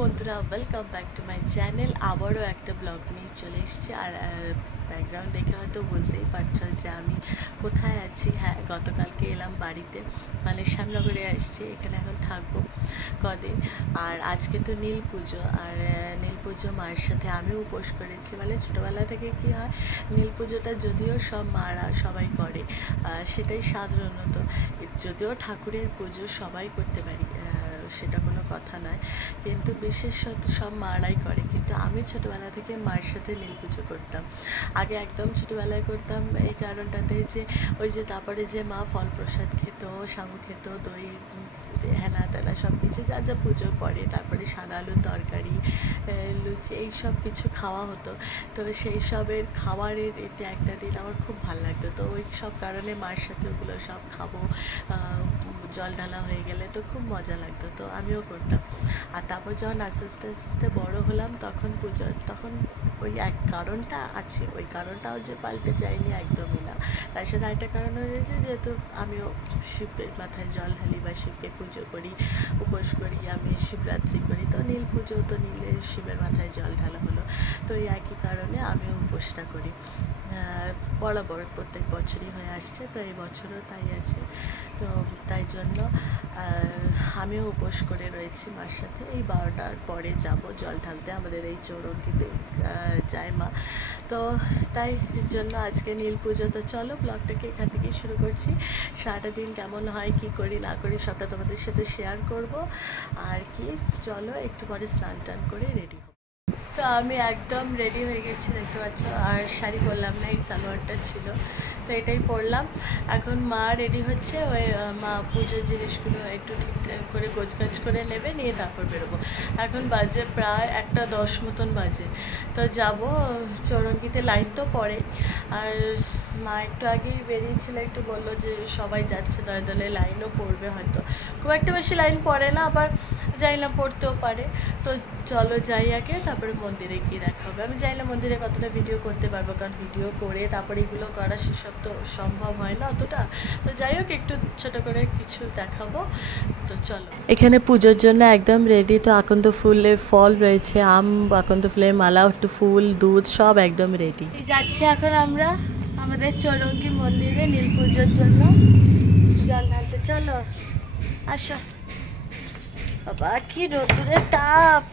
বন্ধুরা, welcome back to my channel. আবারও একটা ব্লগ নিয়ে চলে এসেছি। আর ব্যাকগ্রাউন্ড দেখে হয়তো বুঝতেই পারছো যে আমি কোথায় আছি। হ্যাঁ, গতকালকে এলাম বাড়িতে, মানে শ্যামনগরে আসছি। এখানে এখন থাকবো কদিন। আর আজকে তো নীল পুজো, আর নীল পুজো মায়ের সাথে আমিও উপোস করেছি। মানে ছোটোবেলা থেকে কি হয়, নীল পুজোটা যদিও সব মারা সবাই করে, সেটাই সাধারণত। যদিও ঠাকুরের পুজো সবাই করতে পারি, সেটা কোনো কথা নয়, কিন্তু বিশেষত সব মারাই করে। কিন্তু আমি ছোটোবেলা থেকে মায়ের সাথে নীল পুজো করতাম। আগে একদম ছোটোবেলায় করতাম এই কারণটাতে যে ওই যে তারপরে যে মা ফল প্রসাদ খেত, শামু খেত, দই হেনা তেনা সব কিছু যা যা পুজো পড়ে, তারপরে সাদা আলুর তরকারি, লুচি, এই সব কিছু খাওয়া হতো। তো সেই সবের খাবারের এতে একটা দিন আমার খুব ভালো লাগতো। তো ওই সব কারণে মায়ের সাথে ওগুলো সব খাবো, জল ঢালা হয়ে গেলে তো খুব মজা লাগতো, তো আমিও করতাম। আর তারপর যখন আস্তে আস্তে আস্তে আস্তে বড়ো হলাম, তখন ওই এক কারণটা আছে, ওই কারণটাও যে পাল্টে যায়নি একদমই না। তার সাথে আরেকটা কারণ হয়েছে, যেহেতু আমিও শিবের মাথায় জল ঢালি বা শিবকে পুজো করি, উপোস করি, আমি শিবরাত্রি করি, তো নীল পুজো তো নীলের শিবের মাথায় জল ঢালা হলো। তো এই একই কারণে আমিও উপোসটা করি, বরাবর প্রত্যেক বছরই হয়ে আসছে, তো এই বছরও তাই আছে। তো তাই জন্য আমিও উপোস করে রয়েছি মার সাথে। এই 12টার পরে যাব জল ঢালতে, আমাদের এই চৌরঙ্গিতে যায় মা। তো তাই জন্য আজকে নীল পুজো। তো চলো ব্লগটাকে এখান থেকেই শুরু করছি। সারাটা দিন কেমন হয়, কি করি না করি, সবটা তোমাদের সাথে শেয়ার করব। আর কি, চলো একটু পরে স্নান টান করে রেডি হব। তো আমি একদম রেডি হয়ে গেছি, দেখতে পাচ্ছ। আর শাড়ি পরলাম না, এই সালোয়ারটা ছিল, তো এটাই পরলাম। এখন মা রেডি হচ্ছে, ওই মা পুজোর জিনিসগুলো একটু ঠিকঠাক করে গোছগাছ করে নেবে, নিয়ে তারপর বেরোবো। এখন বাজে প্রায় 1:10 মতন বাজে। তো যাব চৌরঙ্গিতে, লাইন তো পড়ে। আর মা একটু আগেই বেরিয়েছিল, একটু বললো যে সবাই যাচ্ছে দলে দলে, লাইনও পড়বে হয়তো। খুব একটা বেশি লাইন পড়ে না, আবার যাই না পড়তেও পারে। তো চলো যাই আগে, তারপরে মন্দিরে গিয়ে দেখা হবে। আমি জানি না মন্দিরে কতটা ভিডিও করতে পারবো, কারণ ভিডিও করে তারপরে এগুলো করা সেসব তো সম্ভব হয় না অতটা। তো যাই হোক, একটু ছোটো করে কিছু দেখাবো। তো চলো, এখানে পুজোর জন্য একদম রেডি। তো আকন্দ ফুলের ফল রয়েছে, আম, আকন্দ ফুলের মালা, একটু ফুল, দুধ, সব একদম রেডি। যাচ্ছি এখন আমরা আমাদের চৌরঙ্গি মন্দিরে নীল পুজোর জন্য জল ঢালতে। চলো আসো। বাবা কি রোদ্দুরের তাপ,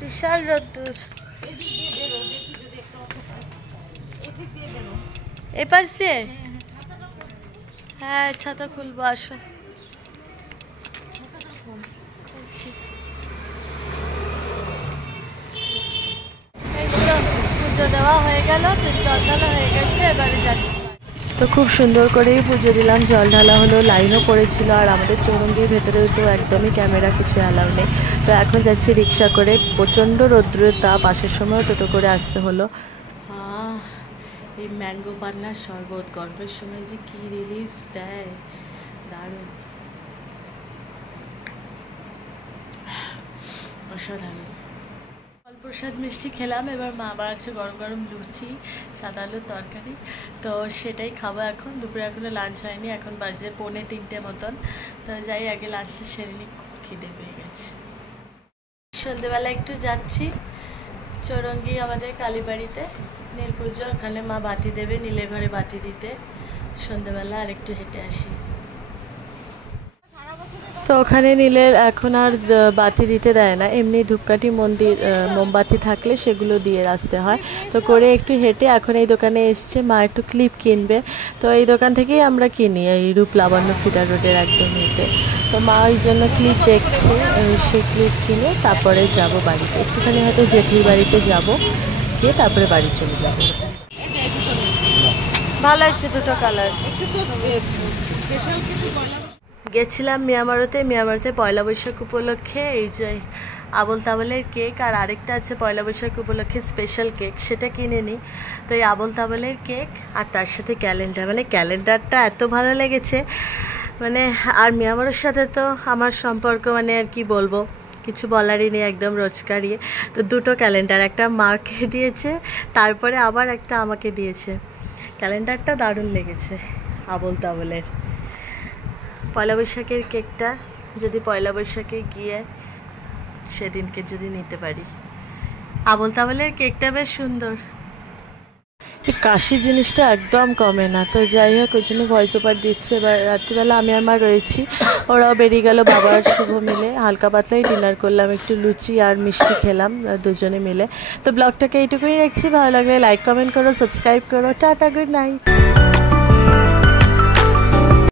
বিশাল রোদ্দুর। এ পাশ দিয়ে? হ্যাঁ, ছাতা খুলবো, আসো। পুজো দেওয়া হয়ে গেল, জল ঢালা হয়ে গেছে, এবারে যাচ্ছি। তো খুব সুন্দর করেই পুজো দিলাম, জল ঢালা হলো, লাইনও পড়েছিল। আর আমাদের চৌরঙ্গির ভেতরে তো একদমই ক্যামেরা কিছু অ্যালাউ নেই। তো এখন যাচ্ছি রিক্সা করে, প্রচণ্ড রৌদ্রের তাপ, আসার সময় টোটো করে আসতে হলো। এই ম্যাঙ্গো পান্নার শরবত গরমের সময় যে কি রিলিফ দেয়, দারুণ, অসাধারণ। ফল প্রসাদ মিষ্টি খেলাম, এবার মা আবার আছে গরম গরম লুচি, সাদা আলুর তরকারি, তো সেটাই খাবো এখন। দুপুরে এখনো লাঞ্চ হয়নি, এখন বাজে 2:45 মতন। তো যাই আগে লাঞ্চটা সেরে নিই, খুব খিদে পেয়ে গেছে। সন্ধ্যেবেলা একটু যাচ্ছি চৌরঙ্গি আমাদের কালীবাড়িতে, নীল পুজো, ওখানে মা বাতি দেবে, নীলের ঘরে বাতি দিতে সন্ধ্যেবেলা। আর একটু হেঁটে আসি। তো ওখানে নীলের এখন আর বাতি দিতে দেয় না, এমনি ধূপকাঠি, মন্দির মোমবাতি থাকলে সেগুলো দিয়ে আসতে হয়। তো করে একটু হেঁটে এখন এই দোকানে এসছে, মা একটু ক্লিপ কিনবে। তো এই দোকান থেকেই আমরা কিনি, এই রূপ লাবণ্য ফিডার রোডের একদম হেঁটে। তো মা ওই জন্য ক্লিপ দেখছে, সেই ক্লিপ কিনে তারপরে যাব বাড়িতে, একটুখানি হয়তো জেঠির বাড়িতে যাব, গিয়ে তারপরে বাড়ি চলে যাবো। ভালো আছে দুটো কালার। গেছিলাম মিয়ামারতে পয়লা বৈশাখ উপলক্ষে এই যে আবল তাবলের কেক, আর আরেকটা আছে পয়লা বৈশাখ উপলক্ষে স্পেশাল কেক, সেটা কিনে নিই। তো এই আবল তাবলের কেক আর তার সাথে ক্যালেন্ডার, মানে ক্যালেন্ডারটা এত ভালো লেগেছে, মানে। আর মিয়ামারের সাথে তো আমার সম্পর্ক মানে আর কি বলবো, কিছু বলারই নেই, একদম রোজকারই। তো দুটো ক্যালেন্ডার, একটা মাকে দিয়েছে, তারপরে আবার একটা আমাকে দিয়েছে। ক্যালেন্ডারটা দারুণ লেগেছে আবল তাবলের। পয়লা বৈশাখের কেকটা যদি পয়লা বৈশাখে গিয়ে সেদিনকে যদি নিতে পারি। আবল তাবলের কেকটা বেশ সুন্দর। এই কাশি জিনিসটা একদম কমে না, তো যাই হোক ওই জন্য ভয়েস ওভার দিচ্ছে। এবার রাত্রিবেলা আমি আর মা রয়েছি, ওরাও বেরিয়ে গেল বাবার শুভ মিলে। হালকা পাতলাই ডিনার করলাম, একটু লুচি আর মিষ্টি খেলাম দুজনে মিলে। তো ব্লগটাকে এইটুকুই রাখছি, ভালো লাগলে লাইক কমেন্ট করো, সাবস্ক্রাইব করো। Tata, good night.